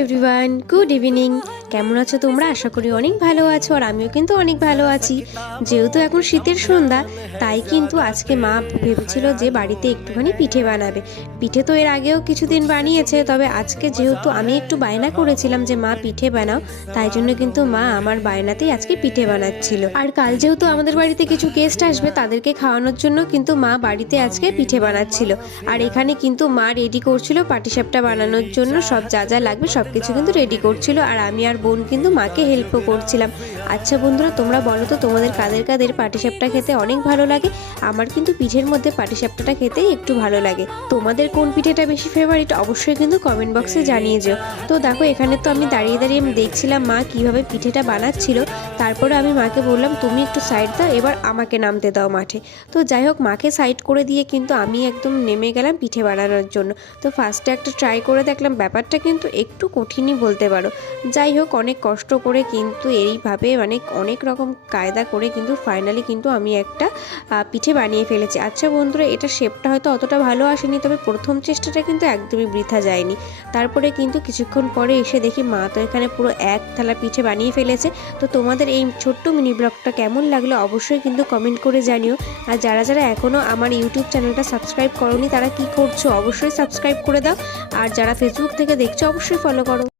Everyone, good evening. কেমন আছো তোমরা? আশা করি অনেক ভালো আছো, আর আমিও কিন্তু অনেক ভালো আছি। যেহেতু এখন শীতের সন্ধ্যা, তাই কিন্তু আজকে মা ভেবেছিল যে বাড়িতে একটুখানি পিঠে বানাবে। পিঠে তো এর আগেও কিছুদিন বানিয়েছে, তবে আজকে যেহেতু আমি একটু বায়না করেছিলাম যে মা পিঠে বানাও, তাই জন্য কিন্তু মা আমার বায়নাতেই আজকে পিঠে বানাচ্ছিল। আর কাল যেহেতু আমাদের বাড়িতে কিছু গেস্ট আসবে, তাদেরকে খাওয়ানোর জন্য কিন্তু মা বাড়িতে আজকে পিঠে বানাচ্ছিল। আর এখানে কিন্তু মা রেডি করছিল পাটিসাপটা বানানোর জন্য, সব যা যা লাগবে সব কিছু কিন্তু রেডি করছিল, আর আমি আর বোন কিন্তু মাকে হেল্পও করছিলাম। আচ্ছা বন্ধুরা, তোমরা বলো তো তোমাদের কাদের কাদের পাটিসাপটা খেতে অনেক ভালো লাগে? আমার কিন্তু পিঠের মধ্যে পাটিসাপটাটা খেতেই একটু ভালো লাগে। তোমাদের কোন পিঠেটা বেশি ফেভারিট অবশ্যই কিন্তু কমেন্ট বক্সে জানিয়ে যেও। তো দেখো, এখানে তো আমি দাঁড়িয়ে দাঁড়িয়ে দেখছিলাম মা কিভাবে পিঠেটা বানাচ্ছিল। তারপরে আমি মাকে বললাম, তুমি একটু সাইড দাও, এবার আমাকে নামতে দাও মাঠে। তো যাই হোক, মাকে সাইড করে দিয়ে কিন্তু আমি একদম নেমে গেলাম পিঠে বানানোর জন্য। তো ফার্স্টে একটা ট্রাই করে দেখলাম, ব্যাপারটা কিন্তু একটু কঠিনই বলতে পারো। যাই হোক, অনেক কষ্ট করে কিন্তু এইভাবে অনেক রকম কায়দা করে কিন্তু ফাইনালি কিন্তু আমি একটা পিঠে বানিয়ে ফেলেছি। আচ্ছা বন্ধুরা, এটা শেপটা হয়তো অতটা ভালো আসেনি, তবে প্রথম চেষ্টাটা কিন্তু একদমই বৃথা যায়নি। তারপরে কিন্তু কিছুক্ষণ পরে এসে দেখি মা তো এখানে পুরো এক থালা পিঠে বানিয়ে ফেলেছে। তো তোমাদের এই ছোট্ট মিনি ব্লগটা কেমন লাগলো অবশ্যই কিন্তু কমেন্ট করে জানিও। আর যারা যারা এখনও আমার ইউটিউব চ্যানেলটা সাবস্ক্রাইব করোনি, তারা কি করছো? অবশ্যই সাবস্ক্রাইব করে দাও। আর যারা ফেসবুক থেকে দেখছো অবশ্যই ফলো করো।